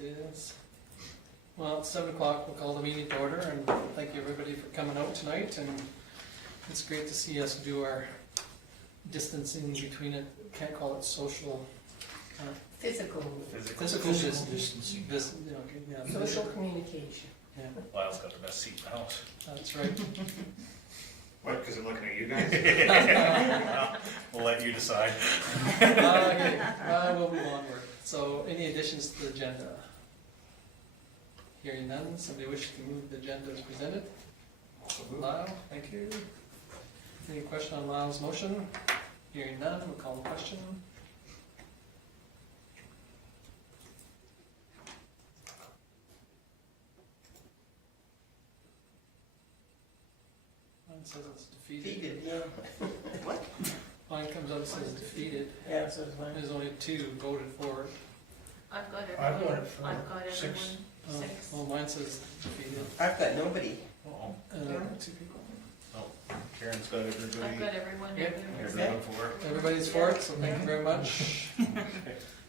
it is. Well, it's 7 o'clock, we'll call the meeting to order, and thank you everybody for coming out tonight, and it's great to see us do our distancing between it, can't call it social. Physical Distancing. Okay, yeah. social communication. Yeah, Lyle's got the best seat in the house. that's right. What, because I'm looking at you guys? We'll let you decide. Okay, we'll move onward. So, any additions to the agenda? Hearing none, somebody wish to move the agenda as presented? Lyle, thank you. Any question on Lyle's motion? Hearing none, we'll call the question. Mine says it's defeated. What? Mine comes up, says defeated. Yeah, so it's mine. There's only 2 voted for it. I've got I've everyone. got it for I've got 6. everyone. Oh, 6. well, mine says defeated. I've got nobody. Oh, And 2 people. Karen's got I've everybody. got everyone. Yep. Everyone for. Everybody's for it, so thank you very much.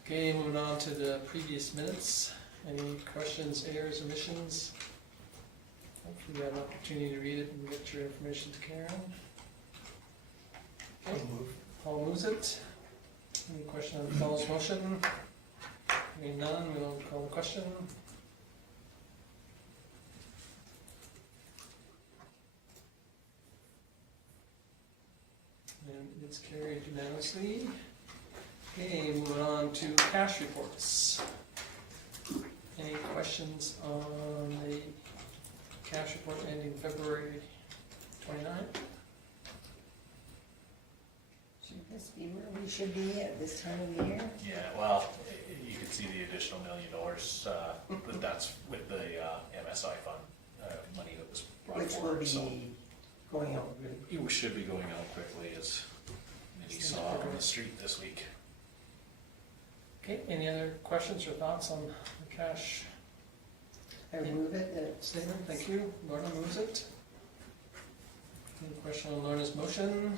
Okay, moving on to the previous minutes. Any questions, errors, omissions? Hopefully you have an opportunity to read it and get your information to Karen. Okay, Paul moves it. Any question on Paul's motion? Hearing none, we'll call the question. And it's carried unanimously. Okay, moving on to cash reports. Any questions on the cash report ending February 29th? Should this be where we should be at this time of the year? Yeah, well, you can see the additional $1 million, but that's with the MSI fund, money that was brought Which will forward, be so going out really. it should be going out quickly, as you saw on the street this week. Okay, any other questions or thoughts on the cash I move it that. statement? Thank you. Lorna moves it. Any question on Lorna's motion?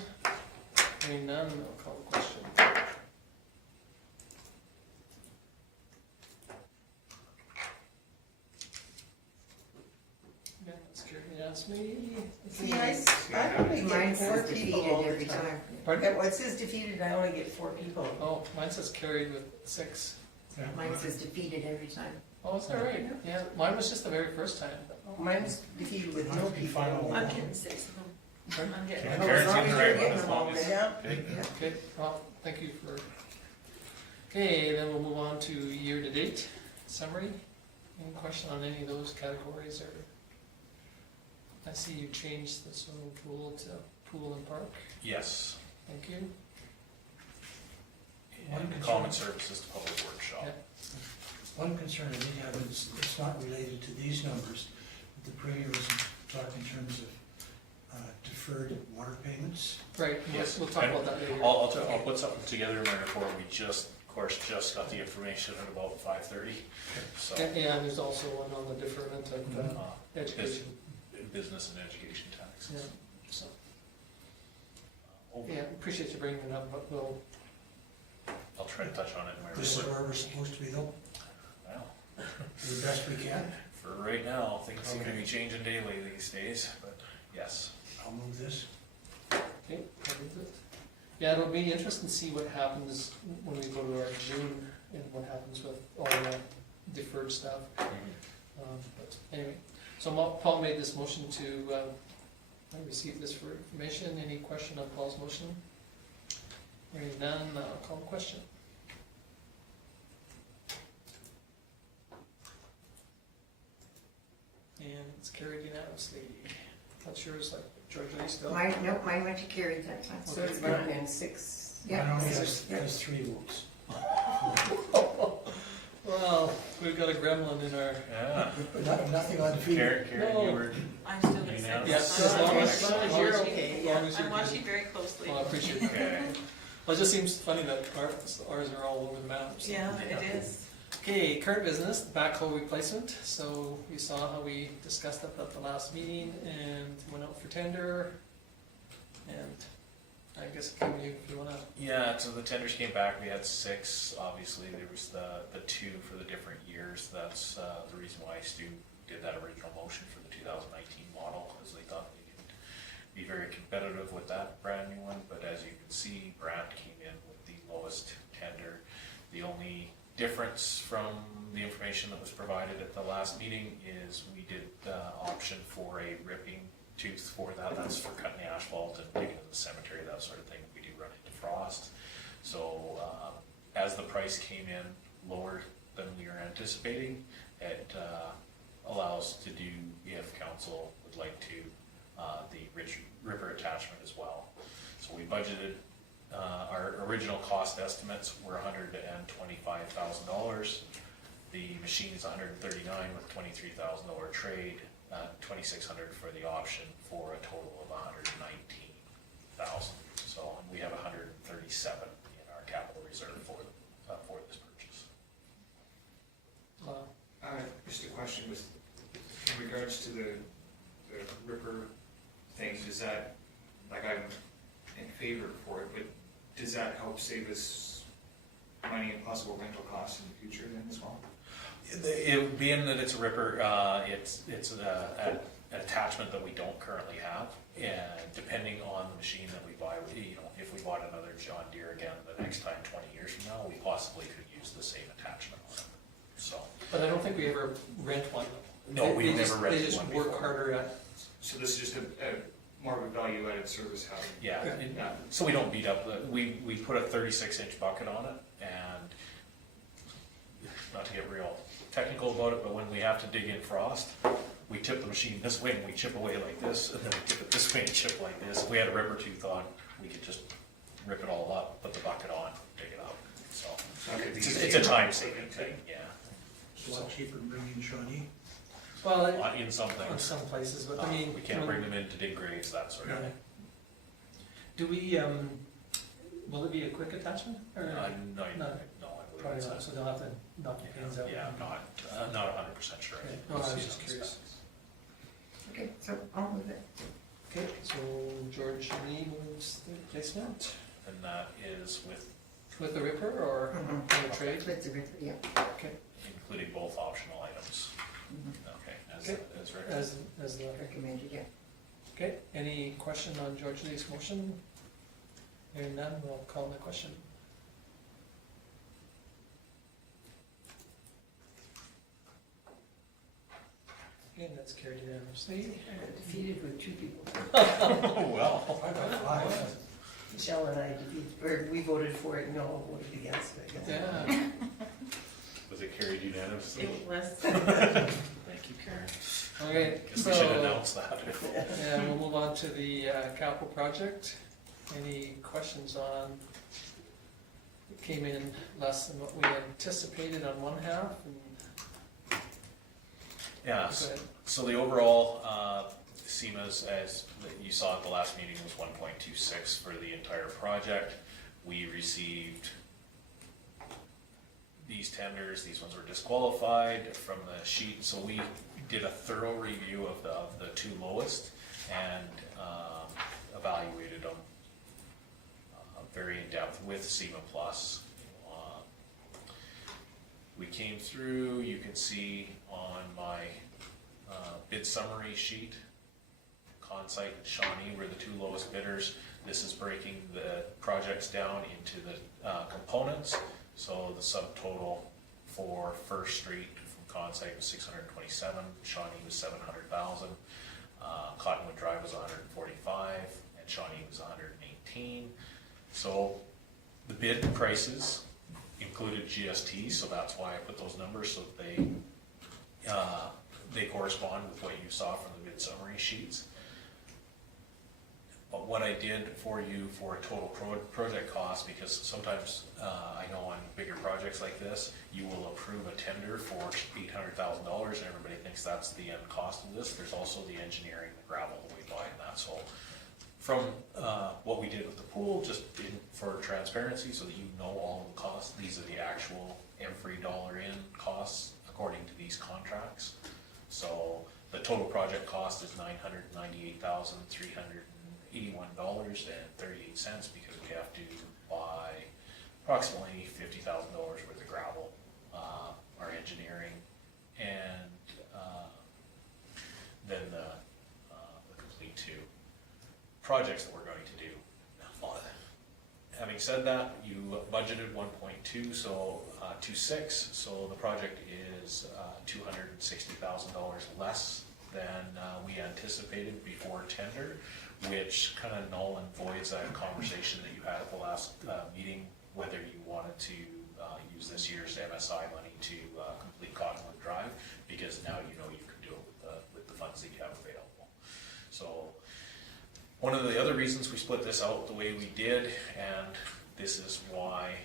Hearing none, I'll call the question. Yeah, that's carried unanimously. See, I only get Mine 4 says people defeated all the every time. time. Pardon? What says defeated, I only get 4 people. Oh, mine says carried with 6. Mine says defeated every time. Oh, is that right? Yeah, mine was just the very first time. Mine's defeated with no people. I'm getting 6 of them. Pardon? I'm getting. Yeah, No, Karen's as long getting as the right you're one, getting as them long all, as. yeah. Okay. Okay, well, thank you for, okay, then we'll move on to year-to-date summary. Any question on any of those categories, or? I see you changed the swimming pool to pool and park, Yes, thank you. and the common services to public workshop. Yeah. One concern I did have is, it's not related to these numbers, but the Premier was talking in terms of deferred water payments. Right, yes, we'll talk about that later. I'll put something together in my report. We just, of course, just got the information at about 5:30, so. Yeah, and there's also one on the deferment of education, Business and education taxes. yeah, so, Oh, yeah, appreciate you bringing it up, but we'll, I'll try to touch on it in my This is report. where we're supposed to be though, Well, do the best we can. for right now, things seem to be changing daily these days, but yes. I'll move this. okay, that is it. Yeah, it'll be interesting to see what happens when we go to our June, and what happens with all the deferred stuff. But anyway, so Paul made this motion to receive this for information. Any question on Paul's motion? Hearing none, I'll call the question. And it's carried unanimously. What's yours, like George Lee still? Mine, nope, mine went to carry that time. So it's mine and 6. Yeah. Mine only Yeah. has 3 votes. Well, we've got a gremlin in our, Yeah. Nothing undefeated. Karen, No. you were, I'm still gonna say. Yeah, as long as you're okay, as yeah. long as you're I'm good. watching very closely. Well, I appreciate it. okay. Well, it just seems funny that ours are all over the map. so. Yeah, it is. Okay, current business, backhoe replacement. So you saw how we discussed it at the last meeting and went out for tender. And I guess, can you, if you wanna, Yeah, so the tenders came back, we had 6, obviously, there was the 2 for the different years, that's the reason why Stu did that original motion for the 2019 model, because they thought they could be very competitive with that brand new one, but as you can see, Brandt came in with the lowest tender. The only difference from the information that was provided at the last meeting is we did option for a ripping tooth for that. That's for cutting the asphalt and digging in the cemetery, that sort of thing. We do run into frost. So as the price came in lower than we were anticipating, it allows to do, if council would like to, the ripper attachment as well. So we budgeted, our original cost estimates were $125,000. The machine is $139 with $23,000 trade, $2,600 for the option, for a total of $119,000. So we have $137 in our capital reserve for this purchase. Just a question with, in regards to the ripper thing, does that, like, I'm in favor for it, but does that help save us money and possible rental costs in the future then as well? It, being that it's a ripper, it's an attachment that we don't currently have, and depending on the machine that we buy, if we bought another John Deere again the next time 20 years from now, we possibly could use the same attachment on it. So. but I don't think we ever rent one. No, we never rented They just one work before. harder at, So this is just a more of a value-added service having. Yeah, Yeah. and, so we don't beat up we put a 36-inch bucket on it, and not to get real technical about it, but when we have to dig in frost, we tip the machine this way and we chip away like this, and then we tip it this way and chip like this. If we had a ripper tooth on, we could just rip it all up, put the bucket on, dig it up. So Okay, it's a time saving thing, yeah. It's a lot cheaper than bringing Shawnee. well, In some in things, some places, but I mean. we can't bring them in to dig graves, that sort of Right. thing. Do we, will it be a quick attachment, or? No, No, I believe probably it's not, so they'll have to knock the pins out. yeah, I'm not 100% sure. Okay. We'll No, I see was it just on the curious. specs. Okay, so I'll move it. Okay, so George Lee moves the replacement And that is with the ripper or Mhm. on the trade? With the ripper, yeah. Okay, including both optional items. Mhm. Okay, Okay. as recommended. as the, Recommended, yeah. okay, any question on George Lee's motion? Hearing none, we'll call the question. Okay, and that's carried unanimously. I got defeated with 2 people. Oh, well. I got 5. Michelle and I defeated, or we voted for it, no, voted against it, I guess. Yeah, Was it carried unanimously? It was. Thank you, Karen. okay, Guess we should so, announce that. yeah, we'll move on to the capital project. Any questions on, it came in less than what we anticipated on one half, and, Yeah, go ahead. so the overall, SEMA's, as you saw at the last meeting, was 1.26 for the entire project. We received these tenders, these ones were disqualified from the sheet, so we did a thorough review of the 2 lowest and evaluated them very in depth with SEMA Plus. We came through, you can see on my bid summary sheet, Consite and Shawnee were the 2 lowest bidders. This is breaking the projects down into the components. So the subtotal for First Street from Consite was 627, Shawnee was 700,000, Cottonwood Drive was 145, and Shawnee was 118. So the bid prices included GST, so that's why I put those numbers, so they correspond with what you saw from the bid summary sheets. But what I did for you for a total project cost, because sometimes I know on bigger projects like this, you will approve a tender for $800,000 and everybody thinks that's the end cost of this. There's also the engineering, the gravel that we buy and that. So from what we did with the pool, just for transparency so that you know all of the costs, these are the actual every dollar in costs according to these contracts. So the total project cost is $998,388. $81.38 because we have to buy approximately $50,000 worth of gravel, our engineering, and then the complete two projects that we're going to do. Having said that, you budgeted 1.2, so 2.6, so the project is $260,000 less than we anticipated before tender, which kind of null and voids that conversation that you had at the last meeting, whether you wanted to use this year's MSI money to complete Cottonwood Drive, because now you know you can do it with the funds that you have available. So one of the other reasons we split this out the way we did, and this is why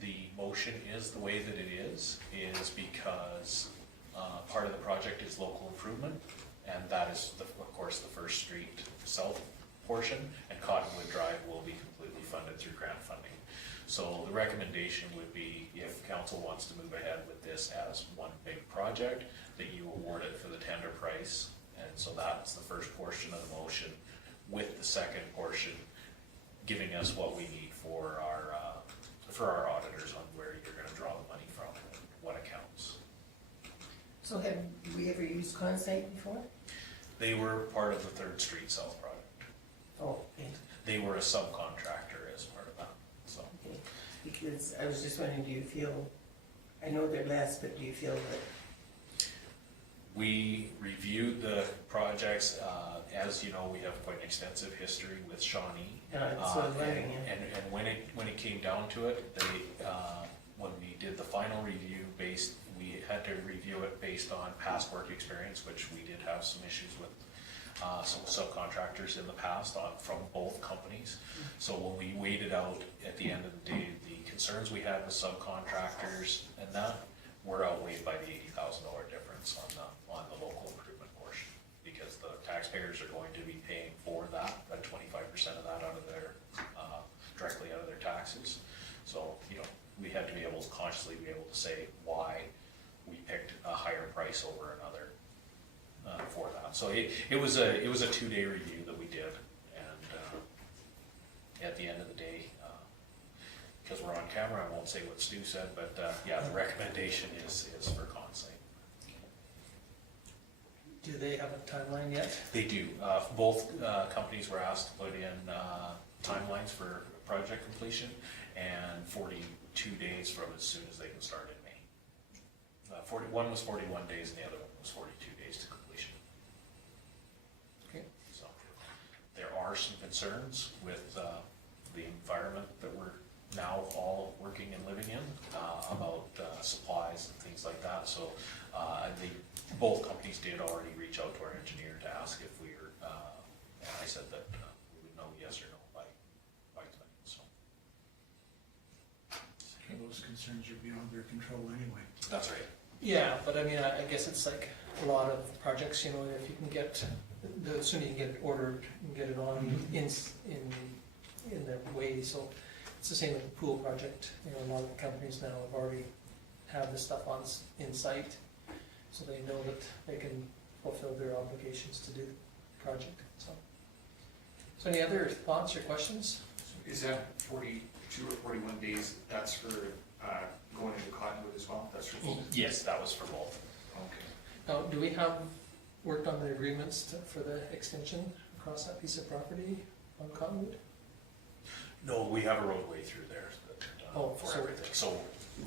the motion is the way that it is because part of the project is local improvement, and that is, of course, the First Street South portion, and Cottonwood Drive will be completely funded through grant funding. So the recommendation would be, if council wants to move ahead with this as one big project, that you award it for the tender price. And so that's the first portion of the motion, with the second portion giving us what we need for our auditors on where you're gonna draw the money from, what accounts. So have we ever used Consite before? They were part of the Third Street South project. Oh, okay. They were a subcontractor as part of that, so. Okay. Because I was just wondering, do you feel, I know they're less, but do you feel that, We reviewed the projects, as you know, we have quite an extensive history with Shawnee. that's what I'm wondering, yeah. And when it came down to it, they, when we did the final review we had to review it based on past work experience, which we did have some issues with some subcontractors in the past from both companies. So when we weighed it out at the end of the day, the concerns we had with subcontractors and that were outweighed by the $80,000 difference on the local improvement portion, because the taxpayers are going to be paying for that, 25% of that out of their, directly out of their taxes. So, you know, we had to be able to consciously be able to say why we picked a higher price over another for that. So it was a 2-day review that we did, and at the end of the day, because we're on camera, I won't say what Stu said, but yeah, the recommendation is for Consite. Do they have a timeline yet? They do. Both companies were asked to put in timelines for project completion, and 42 days from as soon as they can start in May. One was 41 days and the other one was 42 days to completion. Okay. So there are some concerns with the environment that we're now all working and living in, about supplies and things like that. So both companies did already reach out to our engineer to ask if we were, and I said that we would know yes or no by tonight. So Those concerns are beyond their control anyway. that's right. Yeah, but I mean, I guess it's like a lot of projects, you know, if you can get, the sooner you can get it ordered and get it on in the way, so it's the same with the pool project. You know, a lot of the companies now have already have this stuff in site, so they know that they can fulfill their obligations to do the project, so. So any other thoughts or questions? Is that 42 or 41 days, that's for going into Cottonwood as well? That's for both? Yes, that was for both. Okay. Now, do we have worked on the agreements for the extension across that piece of property on Cottonwood? No, we have a roadway through there for so- everything. So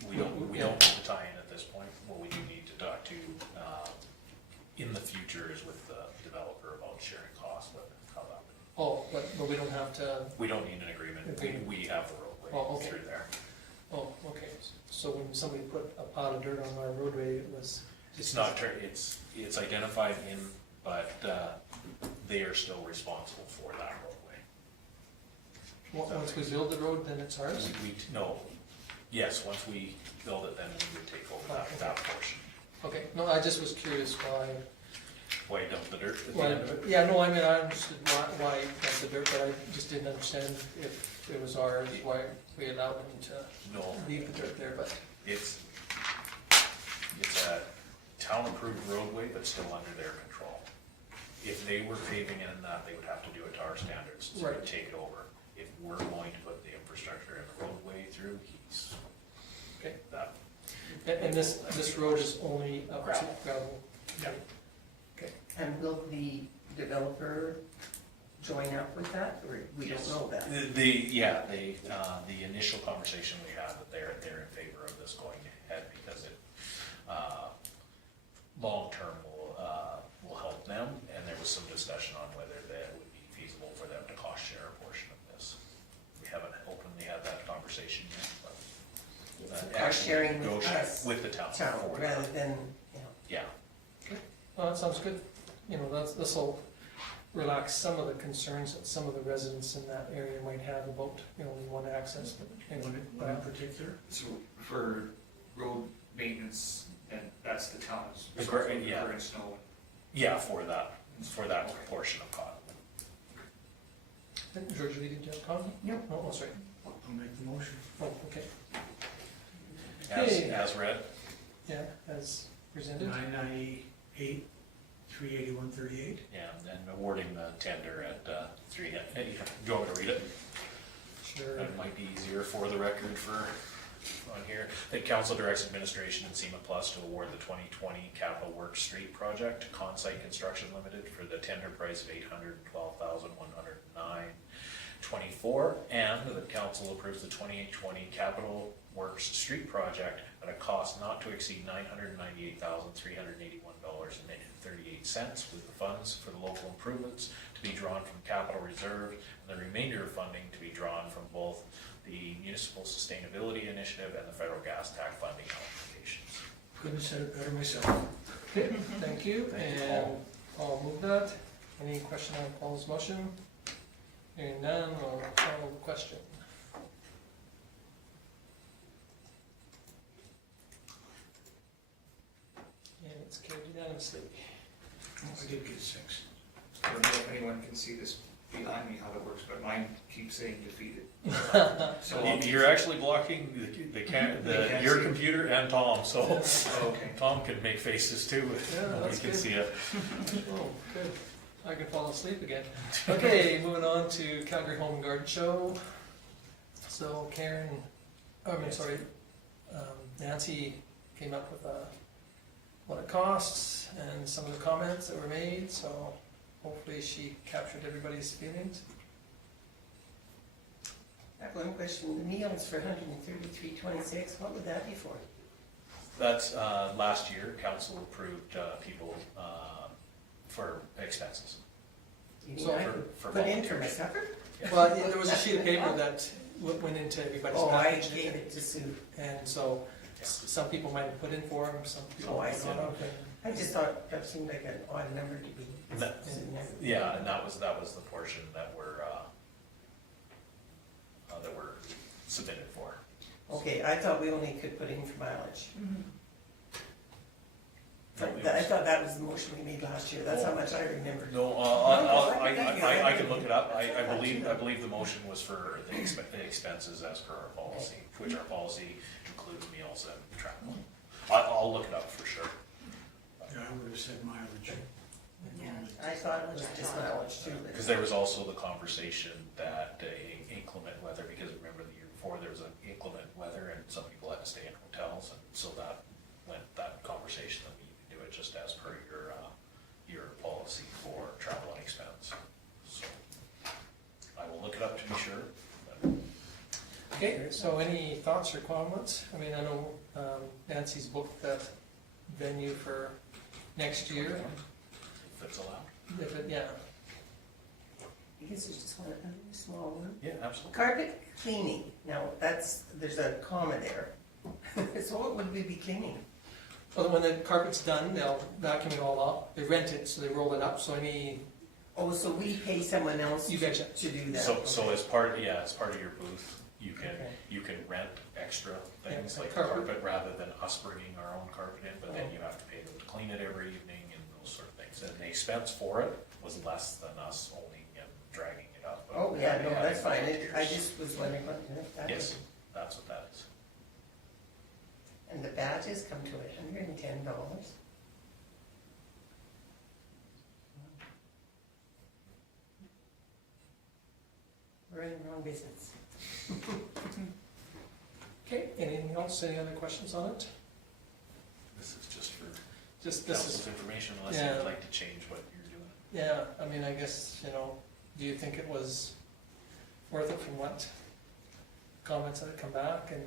we don't need to tie in at this point. What we do need to talk to in the future is with the developer about sharing costs, but how that would. Oh, but we don't have to, We don't need an agreement. We have the roadway okay. through there. oh, okay. So when somebody put a pile of dirt on our roadway, it was. It's not, it's identified in, but they are still responsible for that roadway. Once we build the road, then it's ours? No, yes, once we build it, then we would take over that portion. Okay, no, I just was curious why. Why dump the dirt at the end of it? Yeah, no, I mean, I understood why that's the dirt, but I just didn't understand if it was ours, why we allowed them to No, leave the dirt there, but. it's a town-approved roadway, but still under their control. if they were paving in that, they would have to do it to our standards, so Right. we'd take it over. If we're going to put the infrastructure and the roadway through, he's, Okay. that, And this road is only up to Gravel. gravel? Yeah. And will the developer join up with that, or we don't Yes. know that? The initial conversation we had, that they're in favor of this going ahead, because it, long-term will help them, and there was some discussion on whether that would be feasible for them to cost share a portion of this. We haven't openly had that conversation yet, but. Cost actually sharing with negotiate us, with the town. town, for that. rather than, you know, Yeah, Well, that sounds good. You know, this'll relax some of the concerns that some of the residents in that area might have about, you know, one access, but, you know, One in particular? So for road maintenance, and that's the town's The gr- responsibility yeah. for and snow. yeah, for that portion of Cotton. And George, did you have a comment? Yep. Oh, sorry. I'll make the motion. Oh, okay. As, Okay. as read, Yeah, as presented. 998, 381.38. yeah, and then awarding the tender at, 3, do you want me to read it? Sure. That might be easier for the record for, on here. The council directs administration and SEMA Plus to award the 2020 Capital Works Street Project to Consite Construction Limited for the tender price of $812,109.24, and the council approves the 2020 Capital Works Street Project at a cost not to exceed $998,381.38, with the funds for the local improvements to be drawn from capital reserve, and the remainder of funding to be drawn from both the Municipal Sustainability Initiative and the federal gas tax funding applications. Couldn't have said it better myself. Okay, thank you, Thank you, and I'll move that. Any question on Paul's motion? Hearing none, I'll call the question. And it's carried unanimously. I did get 6. I don't know if anyone can see this behind me how that works, but mine keeps saying defeated. So You're actually blocking They can't your see. computer and Tom, so okay. Tom can make faces too. Yeah, We that's can good. see it. Oh, good. I can fall asleep again. Okay, moving on to Calgary Home and Garden Show. So Karen, Nancy came up with what it costs and some of the comments that were made, so hopefully she captured everybody's feelings. I have one question, the meals for $133.26, what would that be for? That's, last year, council approved, people, for expenses. You mean So I for- could for put in for my volunteers. supper? Well, there was a sheet of paper that went into everybody's Oh, I package. gave it to Sue. And so some people might have put in for them, some people Oh, I might see. not have. I just thought that seemed like an odd number to be That- sitting there. Yeah, and that was the portion that were submitted for. Okay, I thought we only could put in for mileage. No, it I was- thought that was the motion we made last year, that's how much I remember. No, I can I can look it up, I that believe, too. I believe the motion was for the expenses as per our policy, which our policy includes meals and travel. I'll look it up for sure. Yeah, I would have said mileage. Yeah. I thought it was just mileage too, but. Because there was also the conversation that inclement weather, because remember the year before, there was an inclement weather and some people had to stay in hotels, and so that went, that conversation that we do it just as per your policy for travel and expense. So I will look it up to be sure. but- Okay, so any thoughts or comments? I mean, I know Nancy's booked that venue for next year. If it's allowed. If it, yeah, I guess it's just one, a small one. Yeah, absolutely. Carpet cleaning, now there's a comma there. So what would we be cleaning? well, when the carpet's done, they'll vacuum it all up. They rent it, so they roll it up, so any, Oh, so we pay someone else you betcha. to do that? So Okay. as part of your booth, Okay. you can rent extra things Yeah, like carpet. carpet rather than us bringing our own carpet in, but then Oh. you have to pay them to clean it every evening and those sort of things. And the expense for it was less than us owning and dragging it up. Oh, yeah, no, that's fine, I volunteers. just was wondering what that Yes, is. that's what that is. And the badges come to $110. in the wrong business. Okay, anything else, any other questions on it? This is just for Just, this is, council's information, unless yeah. you'd like to change what you're doing. yeah, I mean, I guess, do you think it was worth it from what comments that have come back and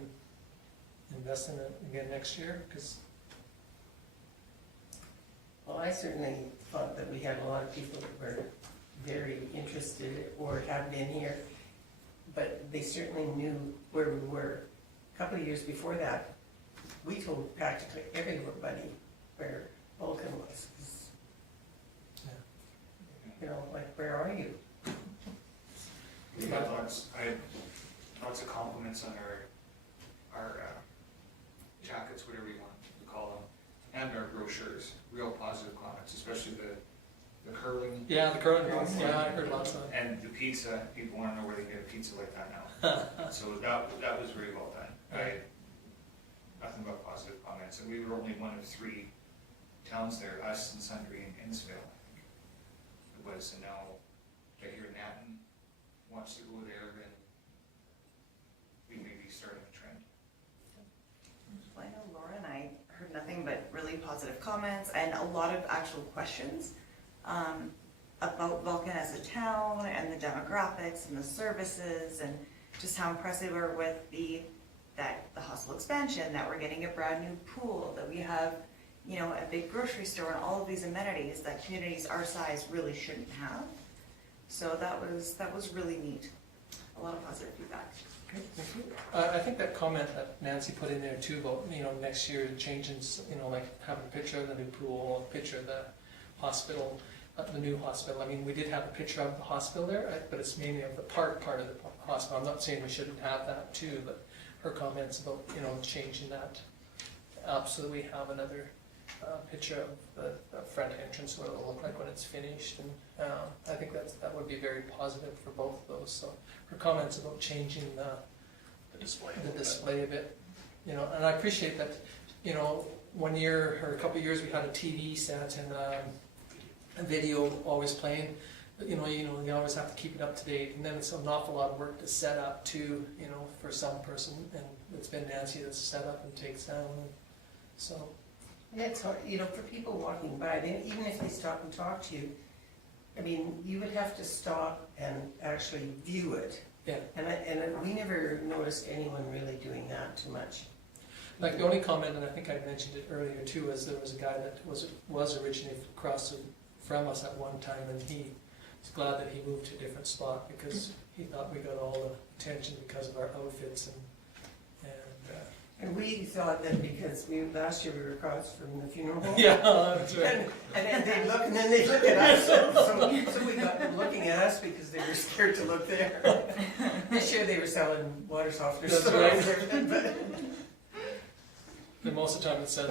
invest in it again next year? Because, Well, I certainly thought that we had a lot of people that were very interested or have been here, but they certainly knew where we were. A couple of years before that, we told practically everybody where Vulcan was. 'Cause, like, where are you? We had I had lots of compliments on our jackets, whatever you want to call them, and our brochures, real positive comments, especially the curling. yeah, the current, yeah, I heard lots of that. And the pizza, people wanna know where they can get a pizza like that now. So that was very well done. Nothing but positive comments, and we were only one of 3 towns there, us and Sundre and Innisfail, I think it was, and now I hear Natton wants to go there, and we may be starting a trend. Well, I know Laura and I heard nothing but really positive comments and a lot of actual questions about Vulcan as a town and the demographics and the services and just how impressed they were with the hospital expansion, that we're getting a brand new pool, that we have, a big grocery store and all of these amenities that communities our size really shouldn't have. So that was really neat. A lot of positive feedback. Okay, thank you. I think that comment that Nancy put in there too about, next year changing, like having a picture of the new pool, a picture of the hospital, the new hospital. I mean, we did have a picture of the hospital there, but it's mainly of the part of the hospital. I'm not saying we shouldn't have that too, but her comments about, changing that. Absolutely have another picture of the front entrance, what it'll look like when it's finished. And I think that would be very positive for both of those. So her comments about changing The display. the display of it, and I appreciate that, 1 year or a couple of years we had a TV set and a video always playing. But, you always have to keep it up to date, and then it's an awful lot of work to set up too, for some person, and it's been Nancy that's set up and takes down, and so. Yeah, it's hard, for people walking by, even if they stop and talk to you, I mean, you would have to stop and actually view it. Yeah. And we never noticed anyone really doing that too much. Like the only comment, and I think I mentioned it earlier too, is there was a guy that was originally across from us at one time, and he's glad that he moved to a different spot because he thought we got all the attention because of our outfits And we thought that because last year we were across from the funeral home. yeah, that's right. And then they'd look, and then they'd look at us, so we got them looking at us because they were scared to look there. This year they were selling water softeners. That's so right. but- And most of the time it said,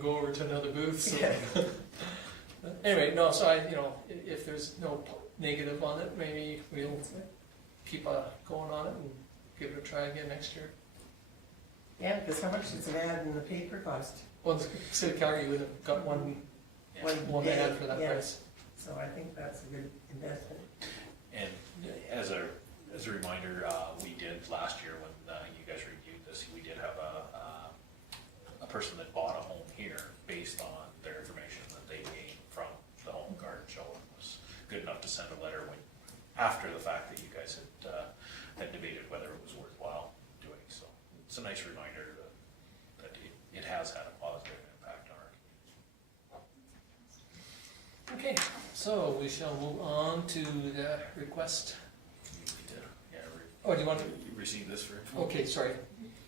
go over to another booth. So. Yeah. Anyway, no. So if there's no negative on it, maybe we'll keep going on it and give it a try again next year. Yeah, because how much does an ad in the paper cost? Well, the City of Calgary would have got one ad for that Yeah. price. So I think that's a good investment. And as a reminder, we did last year when you guys reviewed this, we did have a person that bought a home here based on their information that they gained from the home garden show, and was good enough to send a letter after the fact that you guys had debated whether it was worthwhile doing. So it's a nice reminder that it has had a positive impact on our community. Okay, so we shall move on to the request. Oh, do you want to? You received this for? Okay, sorry.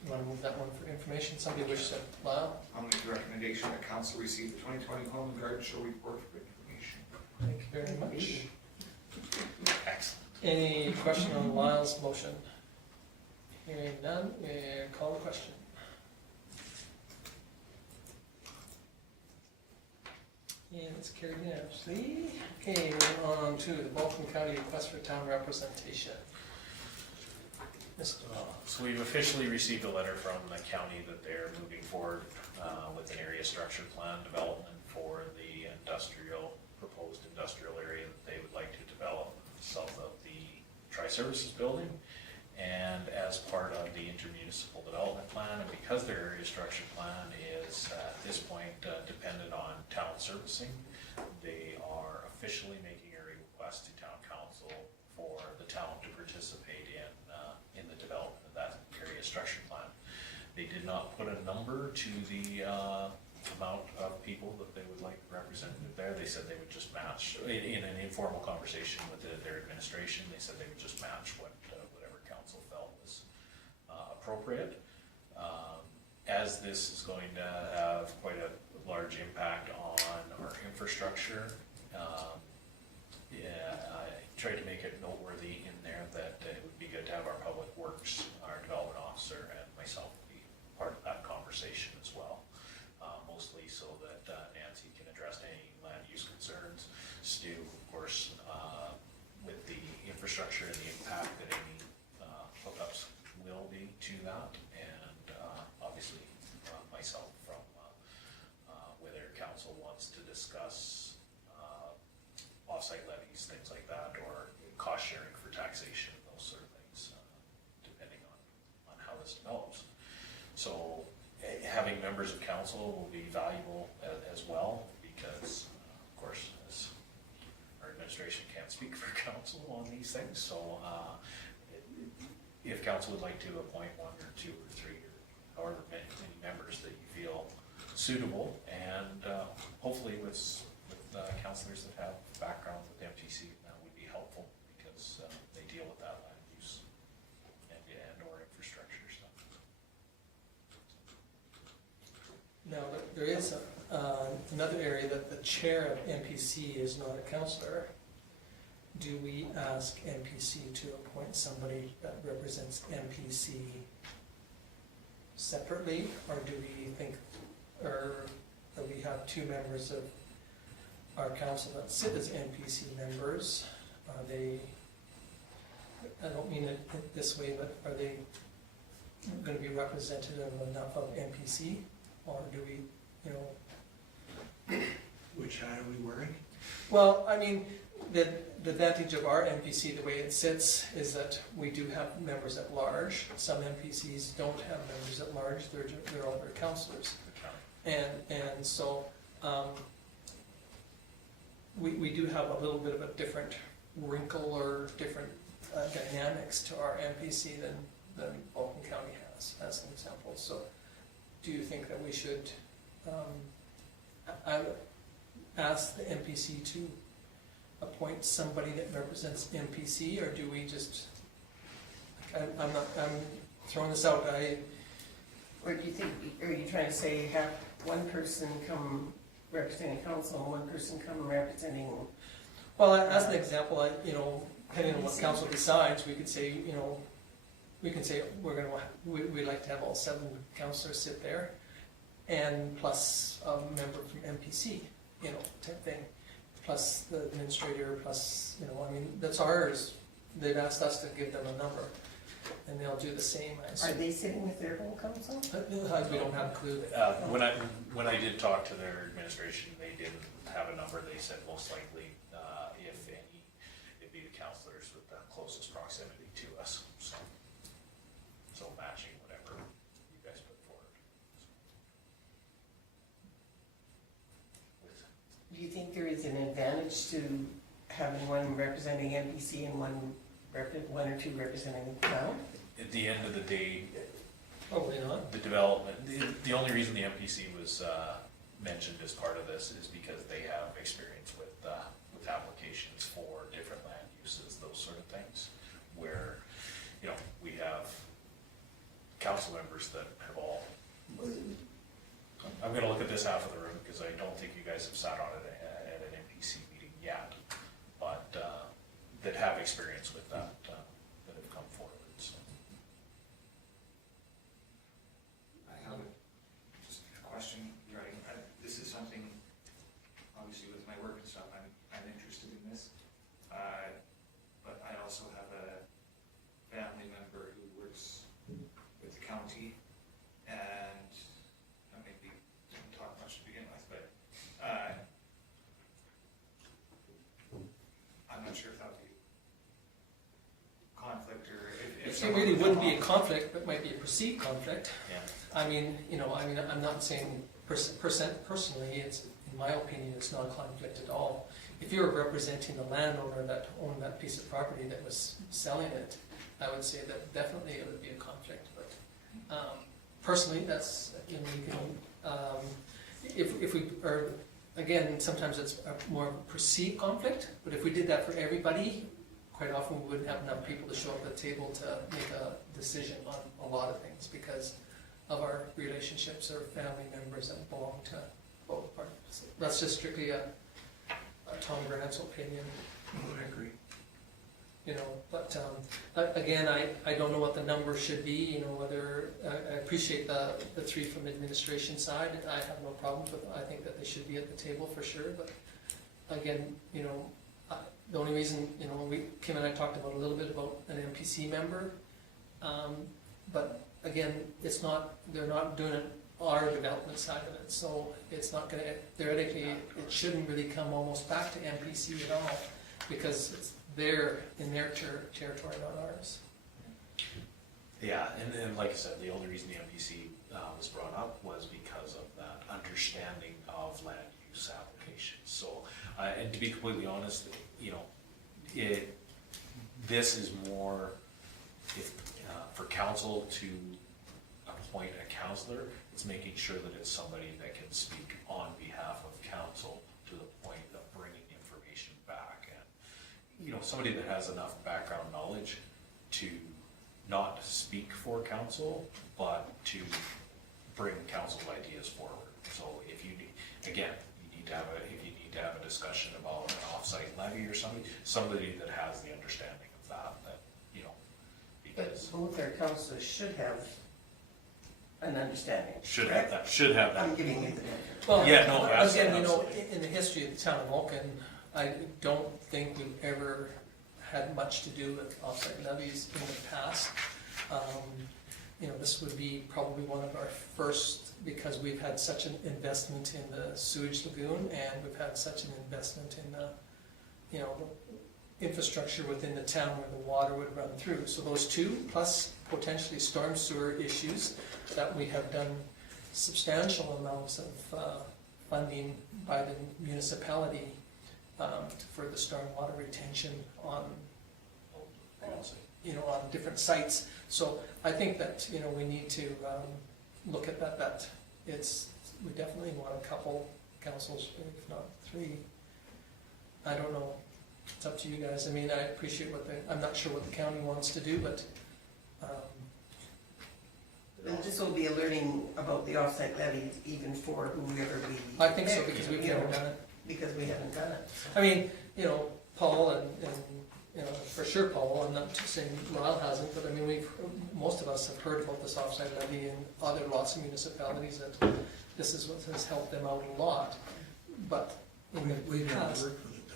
You want to move that one for information? Somebody wishes to allow? I'll make the recommendation that council receive the 2020 Home and Garden Show report for information. Thank you very much. Excellent. Any question on Lyle's motion? Hearing none, we call the question. And it's carried unanimously. Okay, we're on to the Vulcan County request for town representation. Mr. So we've officially received a letter from the county that they're moving forward with an area structure plan development for the proposed industrial area that they would like to develop south of the Tri-Circle services building, and as part of the intermunicipal development plan, and because their area structure plan is at this point dependent on town servicing, they are officially making a request to town council for the town to participate in the development of that area structure plan. They did not put a number to the amount of people that they would like represented there. They said they would just match, in an informal conversation with their administration, they said they would just match whatever council felt was appropriate. As this is going to have quite a large impact on our infrastructure, I tried to make it noteworthy in there that it would be good to have our public works, our development officer, and myself be part of that conversation as well. Mostly so that Nancy can address any land use concerns. Stu, of course, with the infrastructure and the impact that any hookups will be to that, and obviously myself from whether council wants to discuss offsite levies, things like that, or cost sharing for taxation, those sort of things, depending on how this develops. So having members of council will be valuable as well, because of course, as our administration can't speak for council on these things, so if council would like to appoint 1 or 2 or 3 or however many members that you feel suitable, and hopefully with councillors that have background with MTC, that would be helpful, because they deal with that land use and or infrastructure stuff. Now, there is another area that the chair of MPC is not a councillor. Do we ask MPC to appoint somebody that represents MPC separately, or do we think, or that we have 2 members of our council that sit as NPC members? Are they, I don't mean it this way, but are they going to be representative enough of NPC? Or do we, you know? Which hat are we wearing? Well, I mean, the advantage of our NPC, the way it sits, is that we do have members at large. Some NPCs don't have members at large, they're all their councillors. And so, we do have a little bit of a different wrinkle or different dynamics to our NPC than Vulcan County has, as an example. So, do you think that we should, I would ask the NPC to appoint somebody that represents NPC, or do we just, I'm throwing this out, Or do you think, are you trying to say have one person come representing council and one person come representing? well, as an example, you know, depending on what council decides, we could say, you know, we can say we'd like to have all 7 councillors sit there, and plus a member from MPC, you know, type thing, plus the administrator, plus, you know, I mean, that's ours. They've asked us to give them a number, and they'll do the same, I Are assume. they sitting with their whole council? We don't have a clue. When I did talk to their administration, they didn't have a number. They said most likely, if any, it'd be the councillors with the closest proximity to us. So matching whatever you guys put forward. Do you think there is an advantage to having one representing NPC and one or 2 representing the town? At the end of the day, Probably not. the development, the only reason the MPC was mentioned as part of this is because they have experience with applications for different land uses, those sort of things, where, you know, we have council members that have all, I'm gonna look at this half of the room, because I don't think you guys have sat on it at an MPC meeting yet, but that have experience with that, that have come forward, so. I have just a question regarding, this is something, obviously with my work and stuff, I'm interested in this. But I also have a family member who works with the county, and I maybe didn't talk much to begin with, but I'm not sure if that would be it really wouldn't be a conflict, but might be a perceived conflict. Yeah. I mean, I'm not saying personally, it's, in my opinion, it's not a conflict at all. If you're representing the landowner that owned that piece of property that was selling it, I would say that definitely it would be a conflict, but, personally, that's, you can, if we are, again, sometimes it's more of a perceived conflict, but if we did that for everybody, quite often we wouldn't have enough people to show up at the table to make a decision on a lot of things because of our relationships or family members that belong to both parties. That's just strictly a Tom Grant's opinion. I agree. But again, I don't know what the number should be, whether, I appreciate the three from the administration side, I have no problems with, I think that they should be at the table for sure, but again, the only reason, Kim and I talked about a little bit about an MPC member, but again, they're not doing our development side of it, so it's not gonna, theoretically, it shouldn't really come almost back to MPC at all, because it's they're in their territory, not ours. Yeah, and like I said, the only reason the MPC was brought up was because of that understanding of land use applications. So, and to be completely honest, this is more for council to appoint a councillor. It's making sure that it's somebody that can speak on behalf of council to the point of bringing information back, and somebody that has enough background knowledge to not speak for council, but to bring council's ideas forward. So if you need, again, you need to have a discussion about an off-site levy or somebody that has the understanding of that, But because both our councillors should have an understanding. should correct? have that. I'm giving you the benefit. Well, Yeah, no, again, absolutely. in the history of the town of Vulcan, I don't think we've ever had much to do with offsite levies in the past. This would be probably one of our first, because we've had such an investment in the sewage lagoon, and we've had such an investment in the, infrastructure within the town where the water would run through. So those two, plus potentially storm sewer issues, that we have done substantial amounts of funding by the municipality for the stormwater retention on different sites. So I think that, we need to look at that we definitely want a couple councils, if not three. I don't know, it's up to you guys. I mean, I appreciate I'm not sure what the county wants to do, but This will be a learning about the offsite levy even for whoever we. I think so, because we've never done it. Because we haven't done it. I mean, Paul and for sure Paul, I'm not saying Lyle hasn't, but I mean, most of us have heard about this offsite levy in lots of municipalities, that this is what has helped them out a lot. But in the We've never past, worked with it though.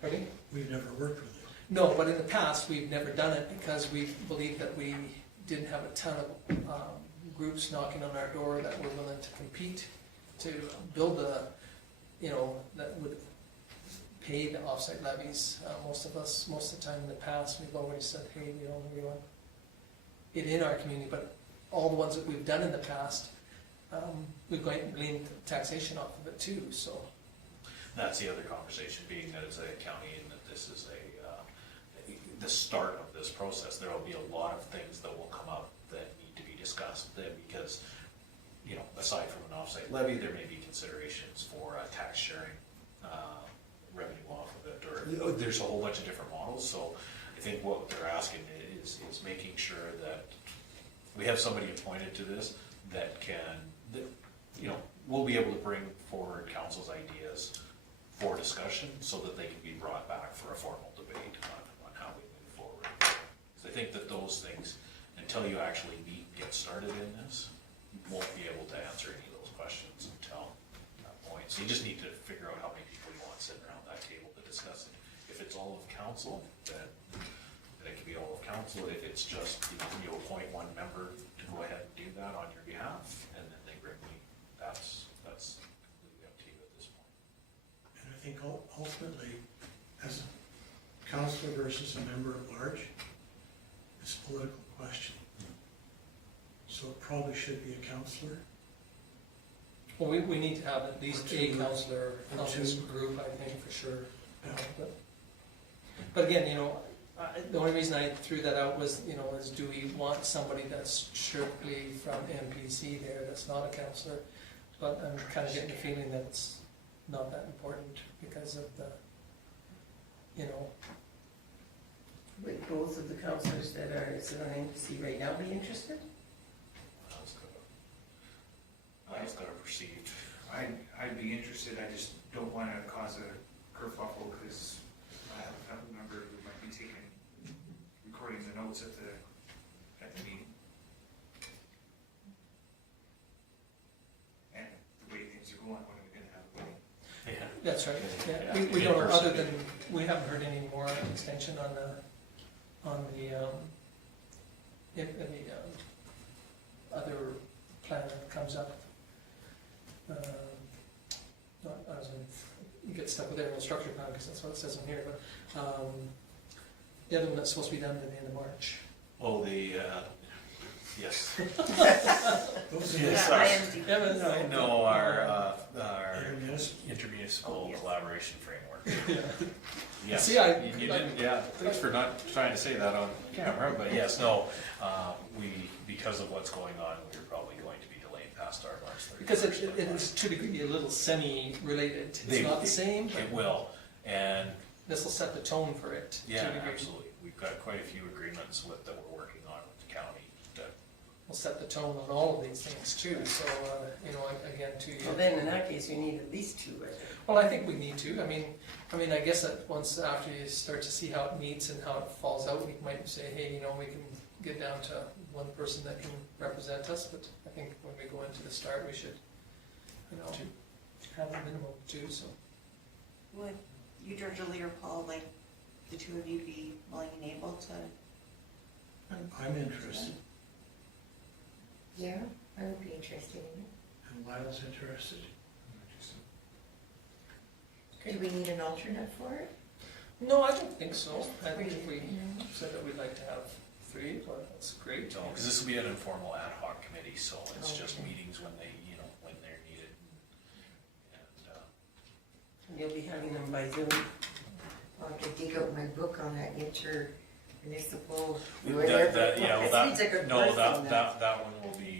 pardon? We've never worked with it. No, but in the past, we've never done it because we believed that we didn't have a ton of groups knocking on our door that were willing to compete to build that would pay the offsite levies. Most of the time in the past, we've always said, hey, we want it in our community, but all the ones that we've done in the past, we've gleaned taxation off of it too, so. That's the other conversation, being that it's a county and that this is the start of this process. There will be a lot of things that will come up that need to be discussed, because, aside from an offsite levy, there may be considerations for tax sharing, revenue off of it, or there's a whole bunch of different models. So I think what they're asking is making sure that we have somebody appointed to this that will be able to bring forward council's ideas for discussion so that they can be brought back for a formal debate on how we move forward. Because I think that those things, until you actually meet and get started in this, you won't be able to answer any of those questions until that point. So you just need to figure out how many people you want sitting around that table to discuss it. If it's all of council, then it can be all of council. If it's just, you appoint one member to go ahead and do that on your behalf, and then they bring me, that's completely up to you at this point. And I think ultimately, as a councillor versus a member at large, It's a political question. So it probably should be a councillor. Well, we need to have at least Or a two. councillor Or on this two. group, I think, for sure. Yeah. But again, the only reason I threw that out was, is do we want somebody that's strictly from MPC there, that's not a councillor? But I'm kind of getting the feeling that it's not that important because of the, Would both of the councillors that are sit on NPC right now be interested? I was gonna proceed. I'd be interested, I just don't wanna cause a kerfuffle, because I have a family member who might be recording the notes at the meeting. And the way things are going, when are we gonna have a meeting? Yeah. that's right. Yeah, Yeah. we don't know, other than, we haven't heard any more extension on the other plan that comes up. I was gonna get stuck with the animal structure plan, because that's what it says in here, but, the other one that's supposed to be done at the end of March. Oh, yes. Those are Yes, the- IMD. Yeah, but No, our Intermunicipal. intermunicipal Oh, yes. collaboration framework. Yeah. Yes. See, You didn't, yeah, thanks for not trying to say that on camera, but yes, no, because of what's going on, we're probably going to be delayed past our March 31st. Because it is to a degree a little semi-related, it's They- not the same, but It will, and this will set the tone for it to a yeah, degree. absolutely. We've got quite a few agreements that we're working on with the county. Will set the tone on all of these things too, so, again, Well, then in that case, you need at least two, I think. well, I think we need to, I mean, I guess that once after you start to see how it meets and how it falls out, we might say, hey, we can get down to one person that can represent us, but I think when we go into the start, we should, have a minimum of two, so. Would you, Georgia Lee, or Paul, like the two of you be willing and able to? I'm interested, Yeah, I would be interested in it. and Lyle's interested. Do we need an alternate for it? No, I don't think so, I think if we said that we'd like to have three, well, that's great. Because this will be an informal ad hoc committee, so it's just Okay. meetings when when they're needed. And, And you'll be having them by Zoom. I'll have to dig out my book on that intermunicipal. That one will be